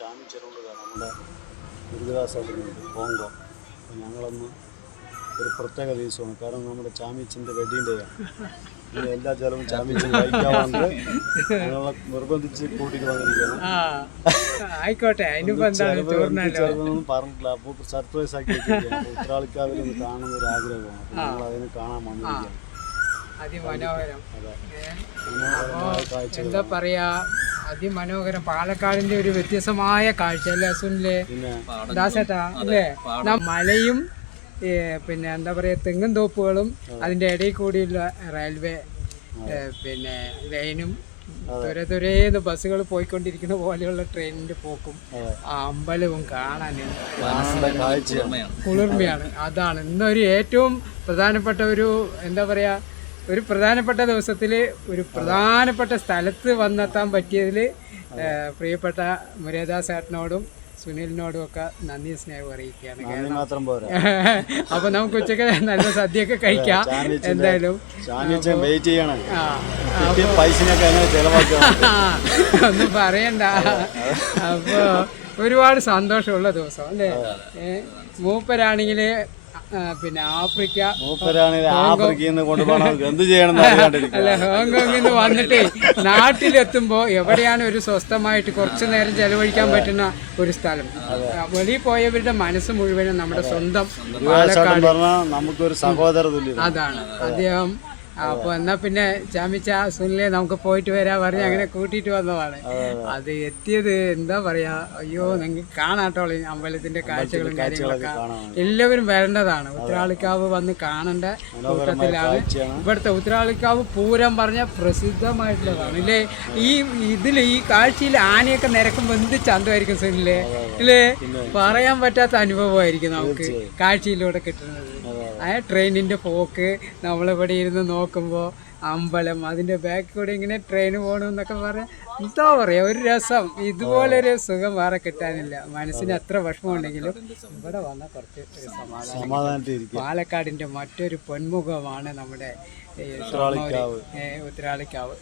ചാമിച്ചെറുണ്ട് നമ്മുടെ ഗുരുദാസുണ്ട് കോങ്കോ അപ്പോൾ ഞങ്ങളൊന്ന് ഒരു പ്രത്യേക ദിവസമാണ്. കാരണം നമ്മുടെ ചാമിച്ചിന്റെ വെഡിങ് ഡേ ആണ്. ഇനി എല്ലാ ജലവും ചാമിച്ചിന് വഹിക്കാവുന്നത് ഞങ്ങളെ നിർബന്ധിച്ച് കൂട്ടിയിട്ട് വന്നിരിക്കുകയാണ്. ആയിക്കോട്ടെ. ചെലവൊന്നും പറഞ്ഞിട്ടില്ല. അപ്പോൾ സർപ്രൈസ് ആക്കി ഉത്രാളിക്കാവിൽ ഒന്ന് കാണുന്ന ഒരു ആഗ്രഹമാണ് അപ്പോൾ ഞങ്ങൾ അതിന് കാണാൻ വന്നിരിക്കുകയാണ്. അതിമനോഹരം? എന്താ പറയാ? അതിമനോഹരം. പാലക്കാടിന്റെ ഒരു വ്യത്യസ്തമായ കാഴ്ച അല്ലേ അസുനിലെ? ദാസേട്ടാ അല്ലേ? മലയും പിന്നെ എന്താ പറയാ തെങ്ങും തോപ്പുകളും അതിന്റെ ഇടയിൽ കൂടിയുള്ള റെയിൽവേ പിന്നെ ലൈനും തുര തുരേന്ന് ബസ്സുകൾ പോയിക്കൊണ്ടിരിക്കുന്ന പോലെയുള്ള ട്രെയിനിന്റെ പോക്കും. ആ അമ്പലവും കാണാൻ കാഴ്ചയാണ്. കുളിർമയാണ്. അതാണ് ഇന്നൊരു ഏറ്റവും പ്രധാനപ്പെട്ട ഒരു എന്താ പറയാ ഒരു പ്രധാനപ്പെട്ട ദിവസത്തിൽ ഒരു പ്രധാനപ്പെട്ട സ്ഥലത്ത് വന്നെത്താൻ പറ്റിയതിൽ പ്രിയപ്പെട്ട മുരേദാസ് ഏട്ടനോടും സുനിലിനോടും ഒക്കെ നന്ദി സ്നേഹം അറിയിക്കുകയാണ്. നന്ദി മാത്രം പോരാ. അപ്പൊ നമുക്ക് ഉച്ചയ്ക്ക് നല്ല സദ്യയൊക്കെ കഴിക്കാം. എന്തായാലും. ഒന്നും പറയണ്ട. അപ്പോ ഒരുപാട് സന്തോഷമുള്ള ദിവസം അല്ലേ? മൂപ്പരാണെങ്കിൽ പിന്നെ ആഫ്രിക്ക. ആഫ്രിക്കയിൽ നിന്ന് കൊണ്ടുപോകണം എന്ത് ചെയ്യണം അല്ല ഹോങ്കോങ്ങിൽ നിന്ന് വന്നിട്ട് നാട്ടിലെത്തുമ്പോ എവിടെയാണ് ഒരു സ്വസ്ഥമായിട്ട് കുറച്ചു നേരം ചെലവഴിക്കാൻ പറ്റുന്ന ഒരു സ്ഥലം? വെളിയിൽ പോയവരുടെ മനസ്സ് മുഴുവനും നമ്മുടെ സ്വന്തം നമുക്കൊരു സഹോദര അതാണ്. അദ്ദേഹം അപ്പൊ എന്നാ പിന്നെ ചാമിച്ച സുനിലെ നമുക്ക് പോയിട്ട് വരാ പറഞ്ഞ് അങ്ങനെ കൂട്ടിയിട്ട് വന്നതാണ്. അത് എത്തിയത് എന്താ പറയാ അയ്യോ നിങ്ങൾക്ക് കാണാട്ടോ അമ്പലത്തിന്റെ കാഴ്ചകളും കാര്യങ്ങളൊക്കെ. എല്ലാവരും വരേണ്ടതാണ്. ഉത്രാളിക്കാവ് വന്ന് കാണേണ്ട കൂട്ടത്തിലാണ്. ഇവിടുത്തെ ഉത്രാളിക്കാവ് പൂരം പറഞ്ഞ പ്രസിദ്ധമായിട്ടുള്ളതാണ് ഇല്ലേ? ഈ ഇതിൽ ഈ കാഴ്ചയിൽ ആനയൊക്കെ നിരക്കുമ്പോൾ എന്ത് ചന്തമായിരിക്കും സുനിലെ? ഇല്ലേ? പറയാൻ പറ്റാത്ത അനുഭവമായിരിക്കും നമുക്ക് കാഴ്ചയിലൂടെ കിട്ടുന്നത്. ആ ട്രെയിനിന്റെ പോക്ക് നമ്മളിവിടെ ഇരുന്ന് നോക്കുമ്പോൾ അമ്പലം അതിന്റെ ബാക്കിൽ കൂടെ ഇങ്ങനെ ട്രെയിൻ പോകണമെന്നൊക്കെ പറയാം എന്താ പറയുക ഒരു രസം. ഇതുപോലെ ഒരു സുഖം വേറെ കിട്ടാനില്ല. മനസ്സിന് എത്ര വിഷമമുണ്ടെങ്കിലും ഇവിടെ വന്ന കുറച്ച് ഒരു സമാധാനം പാലക്കാടിന്റെ മറ്റൊരു പൊന്മുഖമാണ് നമ്മുടെ. ഉത്രാളിക്കാവ്.